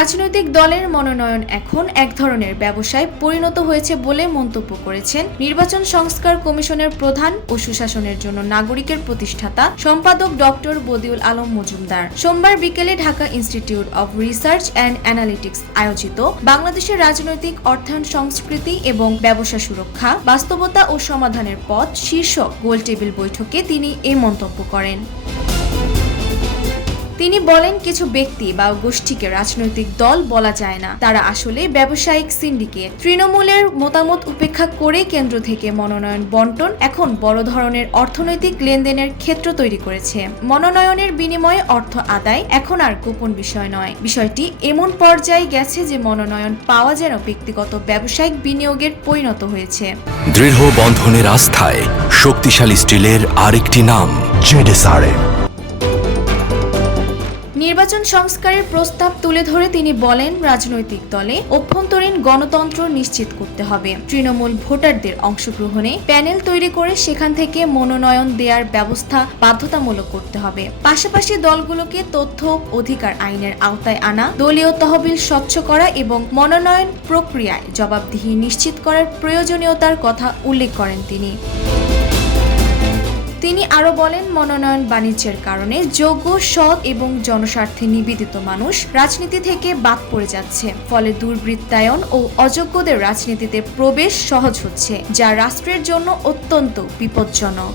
রাজনৈতিক দলের মনোনয়ন এখন এক ধরনের ব্যবসায় পরিণত হয়েছে বলে মন্তব্য করেছেন নির্বাচন সংস্কার কমিশনের প্রধান ও সুশাসনের জন্য নাগরিকের প্রতিষ্ঠাতা সম্পাদক ডক্টর বদিউল আলম মজুমদার। সোমবার বিকেলে Dhaka Institute of Research and Analytics আয়োজিত বাংলাদেশের রাজনৈতিক অর্থায়ন সংস্কৃতি এবং ব্যবসা সুরক্ষা, বাস্তবতা ও সমাধানের পথ শীর্ষক গোলটেবিল বৈঠকে তিনি এ মন্তব্য করেন। তিনি বলেন, কিছু ব্যক্তি বা গোষ্ঠীকে রাজনৈতিক দল বলা যায় না। তারা আসলে ব্যবসায়িক সিন্ডিকেট। তৃণমূলের মতামত উপেক্ষা করে কেন্দ্র থেকে মনোনয়ন বন্টন এখন বড় ধরনের অর্থনৈতিক লেনদেনের ক্ষেত্র তৈরি করেছে। মনোনয়নের বিনিময়ে অর্থ আদায় এখন আর গোপন বিষয় নয়। বিষয়টি এমন পর্যায়ে গেছে যে মনোনয়ন পাওয়া যেন ব্যক্তিগত ব্যবসায়িক বিনিয়োগের পরিণত হয়েছে। দৃঢ় বন্ধনের আস্থায় শক্তিশালী স্টিলের আরেকটি নাম, জেডেসআরএম। নির্বাচন সংস্কারের প্রস্তাব তুলে ধরে তিনি বলেন, রাজনৈতিক দলে অভ্যন্তরীণ গণতন্ত্র নিশ্চিত করতে হবে। তৃণমূল ভোটারদের অংশগ্রহণে প্যানেল তৈরি করে সেখান থেকে মনোনয়ন দেওয়ার ব্যবস্থা বাধ্যতামূলক করতে হবে। পাশাপাশি দলগুলোকে তথ্য, অধিকার আইনের আওতায় আনা, দলীয় তহবিল স্বচ্ছ করা এবং মনোনয়ন প্রক্রিয়ায় জবাবদিহি নিশ্চিত করার প্রয়োজনীয়তার কথা উল্লেখ করেন তিনি। তিনি আরও বলেন, মনোনয়ন বাণিজ্যের কারণে যোগ্য, সৎ এবং জনস্বার্থে নিবেদিত মানুষ রাজনীতি থেকে বাদ পড়ে যাচ্ছে। ফলে দুর্বৃত্তায়ন ও অযোগ্যদের রাজনীতিতে প্রবেশ সহজ হচ্ছে, যা রাষ্ট্রের জন্য অত্যন্ত বিপজ্জনক।